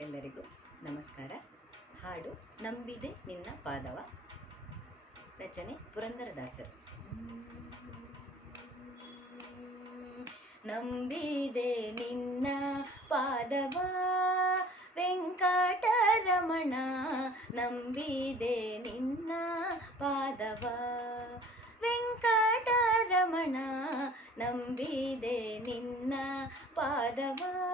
ಎಲ್ಲರಿಗೂ ನಮಸ್ಕಾರ. ಹಾಡು ನಂಬಿದೆ ನಿನ್ನ ಪಾದವ. ರಚನೆ ಪುರಂದರದಾಸರು. ನಂಬಿದೆ ನಿನ್ನ ಪಾದವ. ವೆಂಕಟರಮಣ, ನಂಬಿದೆ ನಿನ್ನ ಪಾದವ. ವೆಂಕಟರಮಣ, ನಂಬಿದೆ ನಿನ್ನ ಪಾದವ.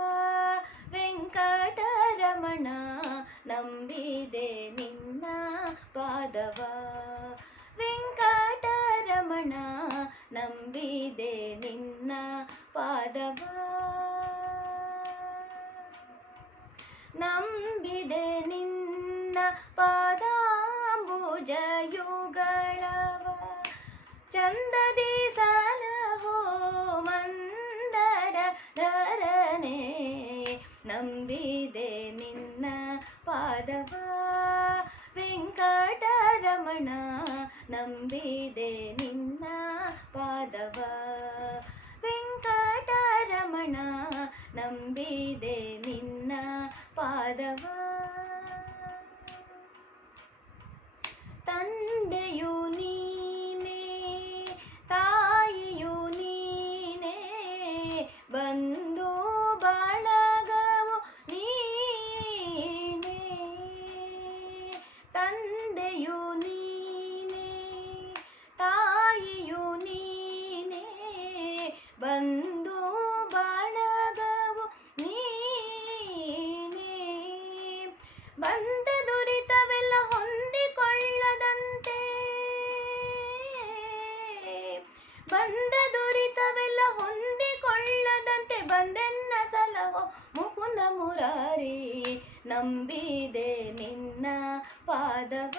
ನಿನ್ನ ಪಾದವ. ನಂಬಿದೆ ನಿನ್ನ ಪಾದಾಂಬುಜಯುಗಳವ. ಚಂದದಿ ಸಲಹೋ ಮಂದರ ಧರನೆ ನಂಬಿದೆ ನಿನ್ನ ಪಾದವ. ವೆಂಕಟರಮಣ, ನಂಬಿದೆ ನಿನ್ನ ಪಾದವ. ನಂಬಿದೆ ನಿನ್ನ ಪಾದವ ತಂದೆಯು ನೀನೇ ತಾಯಿಯು ನೀನೇ ಬಂದು ಬಳಗವು ನೀನೇ ತಂದೆಯು ನೀನೇ ತಾಯಿಯು ನೀನೇ ಬಂದು ಬಂದ ದುರಿತವೆಲ್ಲ ಹೊಂದಿಕೊಳ್ಳದಂತೆ. ಬಂದ ದುರಿತವೆಲ್ಲ ಹೊಂದಿಕೊಳ್ಳದಂತೆ. ಬಂದೆನ್ನ ಸಲವೋ ಮುಕುಂದ ಮುರಾರಿ, ನಂಬಿದೆ ನಿನ್ನ ಪಾದವ.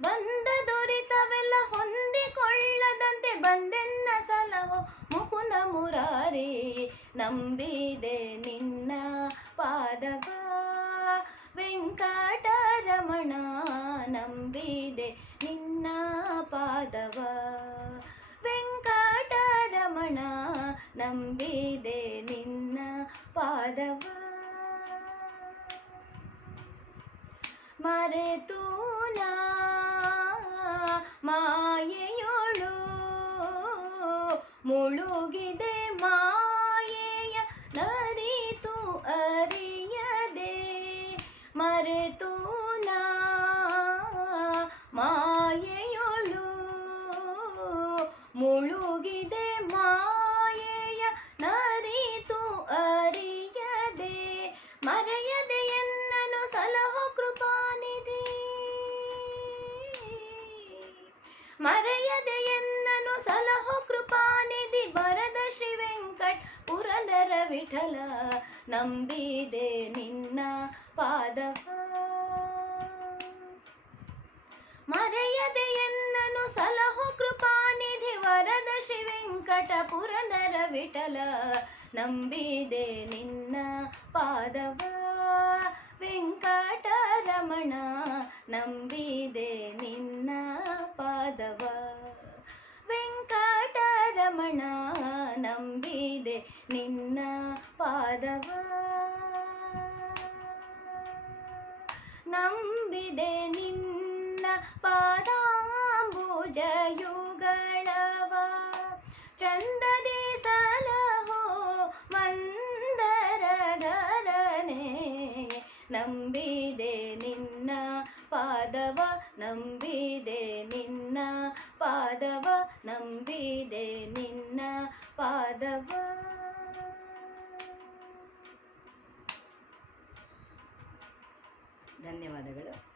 ಬಂದ ದುರಿತವೆಲ್ಲ ಹೊಂದಿಕೊಳ್ಳದಂತೆ. ಬಂದೆನ್ನ ಸಲವೋ ಮುಕುಂದ ಮುರಾರಿ, ನಂಬಿದೆ ನಿನ್ನ ಪಾದವ? ವೆಂಕಟರಮಣ ನಂಬಿದೆ ನಿನ್ನ ಪಾದವ? ವೆಂಕಟರಮಣ ನಂಬಿದೆ ನಿನ್ನ ಪಾದವ? ಮರೆತು ನಾ ಮಾಯೆಯೊಳು ಮುಳುಗಿದೆ ಮಾಯೆಯ ಮರೆತು ನಾ ಮಾಯೆಯೊಳು ಮುಳುಗಿದೆ, ಮಾಯೆಯ ನರಿತು ಅರಿಯದೆ, ಮರೆಯದೆ ಎನ್ನನು ಸಲಹು ಕೃಪಾನಿಧಿ. ಮರೆಯದೆ ಎನ್ನನು ಸಲಹು ಕೃಪಾನಿಧಿ ಬರದ ಶ್ರೀ ವೆಂಕಟ್ ಪುರಂದರ ವಿಠಲ ನಂಬಿದೆ ನಿನ್ನ ಪಾದವ ಮರೆಯದೆ ಎನ್ನನು ಸಲಹು ಕೃಪಾನಿಧಿ ವರದ ಶ್ರೀ ನರ ವಿಠಲ. ನಂಬಿದೆ ನಿನ್ನ ಪಾದವ. ನಂಬಿದೆ ನಿನ್ನ ಪಾದಾಂಬುಜಯುಗಳವ. ಚಂದದಿ ಸಲಹೋ ಮಂದರ ಧರನೆ ನಂಬಿದೆ ನಿನ್ನ ಪಾದವ, ನಂಬಿದೆ ನಿನ್ನ ಪಾದವ, ನಂಬಿದೆ ನಿನ್ನ ಪಾದವ. ಧನ್ಯವಾದಗಳು.